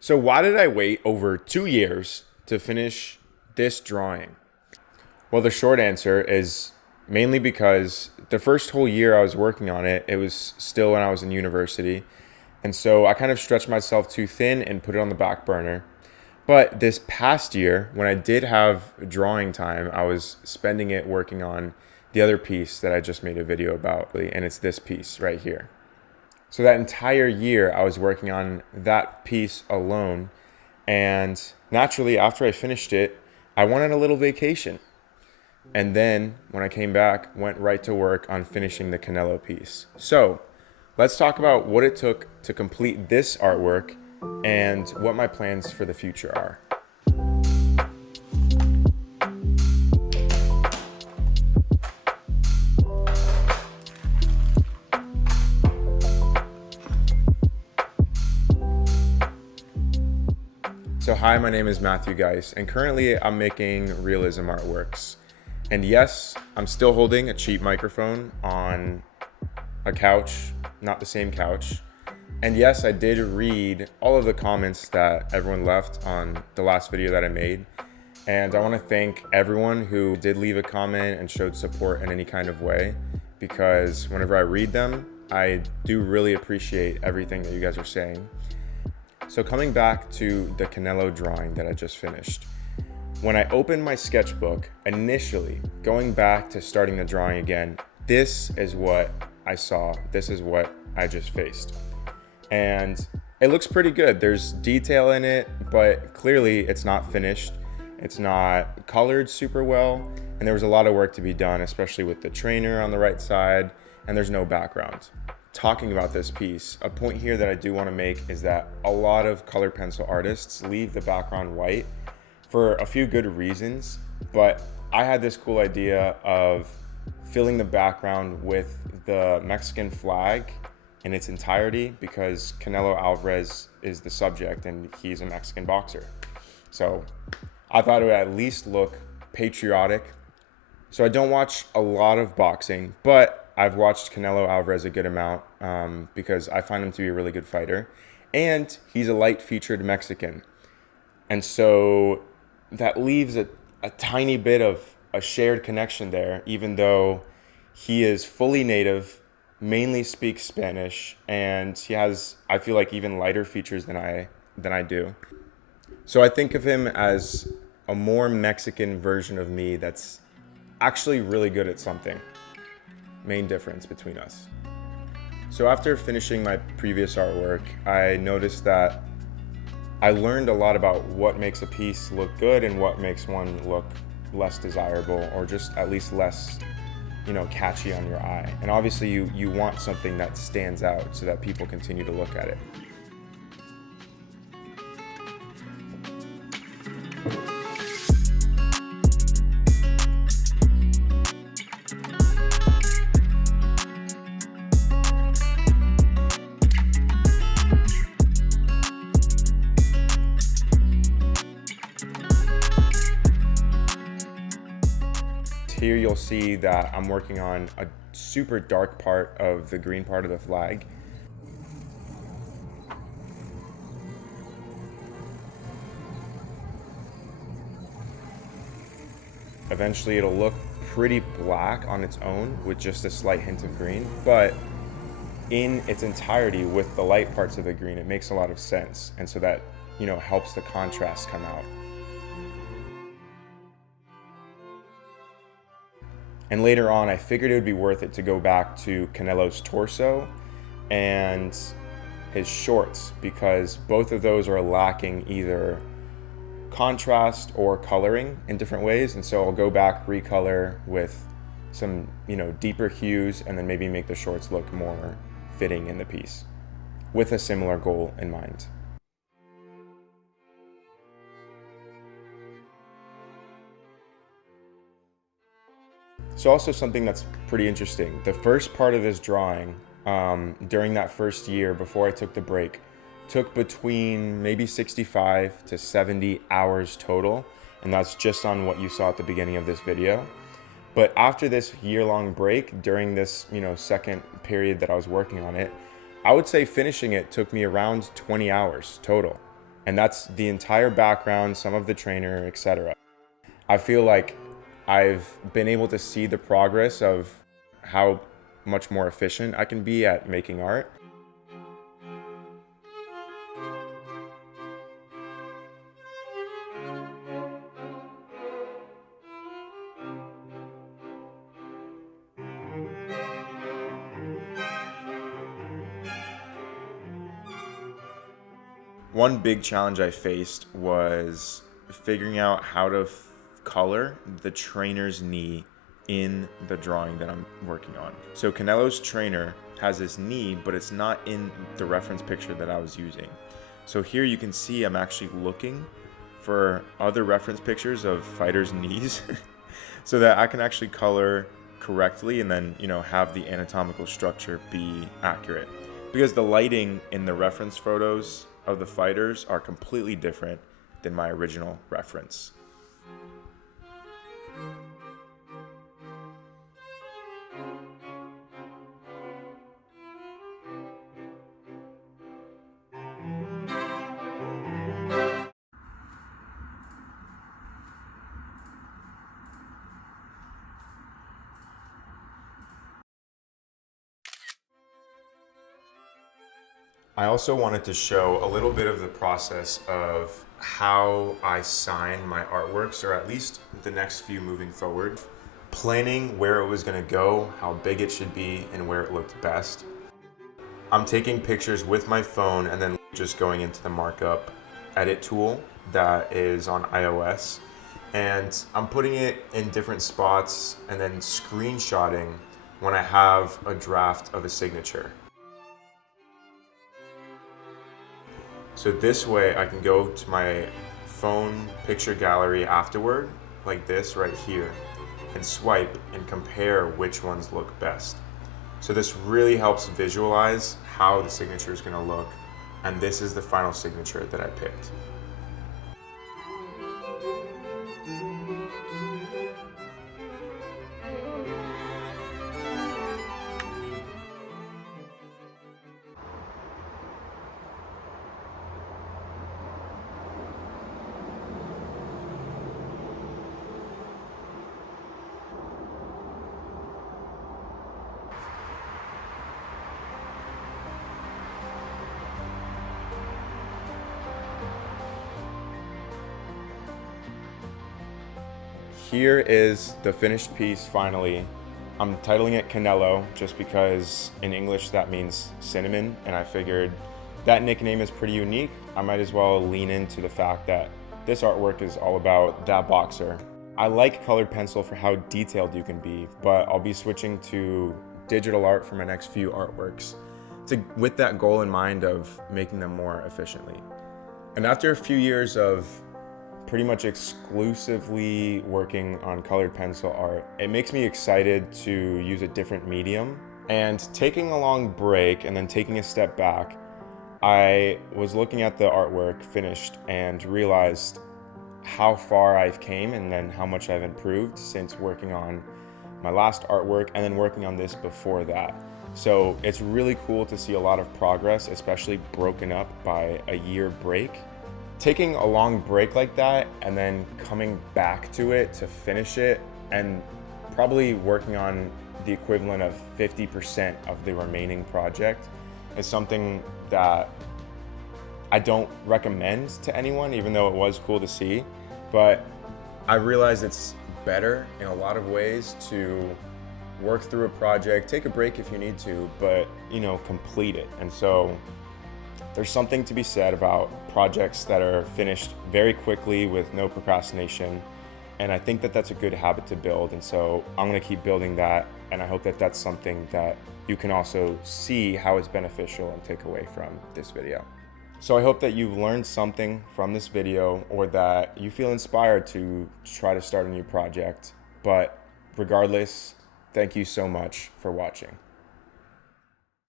So why did I wait over 2 years to finish this drawing? Well, the short answer is mainly because the first whole year I was working on it, it was still when I was in university. And so I kind of stretched myself too thin and put it on the back burner. But this past year, when I did have drawing time, I was spending it working on the other piece that I just made a video about, and it's this piece right here. So that entire year, I was working on that piece alone. And naturally, after I finished it, I wanted a little vacation. And then when I came back, went right to work on finishing the Canelo piece. So let's talk about what it took to complete this artwork and what my plans for the future are. So hi, my name is Matthew Geis, and currently I'm making realism artworks. And yes, I'm still holding a cheap microphone on a couch, not the same couch. And yes, I did read all of the comments that everyone left on the last video that I made. And I want to thank everyone who did leave a comment and showed support in any kind of way, because whenever I read them, I do really appreciate everything that you guys are saying. So coming back to the Canelo drawing that I just finished, when I opened my sketchbook, initially going back to starting the drawing again, this is what I saw. This is what I just faced. And it looks pretty good. There's detail in it, but clearly it's not finished. It's not colored super well. And there was a lot of work to be done, especially with the trainer on the right side, and there's no background. Talking about this piece, a point here that I do want to make is that a lot of color pencil artists leave the background white for a few good reasons, but I had this cool idea of filling the background with the Mexican flag in its entirety because Canelo Alvarez is the subject and he's a Mexican boxer. So I thought it would at least look patriotic. So I don't watch a lot of boxing, but I've watched Canelo Alvarez a good amount because I find him to be a really good fighter. And he's a light-featured Mexican. And so that leaves a tiny bit of a shared connection there, even though he is fully native, mainly speaks Spanish, and he has, I feel like, even lighter features than I do. So I think of him as a more Mexican version of me that's actually really good at something. Main difference between us. So after finishing my previous artwork, I noticed that I learned a lot about what makes a piece look good and what makes one look less desirable, or just at least less, catchy on your eye. And obviously you want something that stands out so that people continue to look at it. Here you'll see that I'm working on a super dark part of the green part of the flag. Eventually it'll look pretty black on its own with just a slight hint of green, but in its entirety with the light parts of the green, it makes a lot of sense. And so that, helps the contrast come out. And later on, I figured it would be worth it to go back to Canelo's torso and his shorts, because both of those are lacking either contrast or coloring in different ways. And so I'll go back, recolor with some, deeper hues, and then maybe make the shorts look more fitting in the piece with a similar goal in mind. So also something that's pretty interesting, the first part of this drawing, during that first year before I took the break, took between maybe 65 to 70 hours total. And that's just on what you saw at the beginning of this video. But after this year-long break, during this, second period that I was working on it, I would say finishing it took me around 20 hours total. And that's the entire background, some of the trainer, etc. I feel like I've been able to see the progress of how much more efficient I can be at making art. One big challenge I faced was figuring out how to color the trainer's knee in the drawing that I'm working on. So Canelo's trainer has his knee, but it's not in the reference picture that I was using. So here you can see I'm actually looking for other reference pictures of fighters' knees so that I can actually color correctly and then, have the anatomical structure be accurate. Because the lighting in the reference photos of the fighters are completely different than my original reference. I also wanted to show a little bit of the process of how I sign my artworks, or at least the next few moving forward, planning where it was going to go, how big it should be, and where it looked best. I'm taking pictures with my phone and then just going into the markup edit tool that is on iOS, and I'm putting it in different spots and then screenshotting when I have a draft of a signature. So this way I can go to my phone picture gallery afterward, like this right here, and swipe and compare which ones look best. So this really helps visualize how the signature is going to look, and this is the final signature that I picked. Here is the finished piece finally. I'm titling it Canelo just because in English that means cinnamon, and I figured that nickname is pretty unique. I might as well lean into the fact that this artwork is all about that boxer. I like colored pencil for how detailed you can be, but I'll be switching to digital art for my next few artworks with that goal in mind of making them more efficiently. And after a few years of pretty much exclusively working on colored pencil art, it makes me excited to use a different medium. And taking a long break and then taking a step back, I was looking at the artwork finished and realized how far I've came and then how much I've improved since working on my last artwork and then working on this before that. So it's really cool to see a lot of progress, especially broken up by a year break. Taking a long break like that and then coming back to it to finish it and probably working on the equivalent of 50% of the remaining project is something that I don't recommend to anyone, even though it was cool to see. But I realize it's better in a lot of ways to work through a project, take a break if you need to, but complete it. And so there's something to be said about projects that are finished very quickly with no procrastination. And I think that that's a good habit to build. And so I'm going to keep building that. And I hope that that's something that you can also see how it's beneficial and take away from this video. So I hope that you've learned something from this video, or that you feel inspired to try to start a new project. But regardless, thank you so much for watching.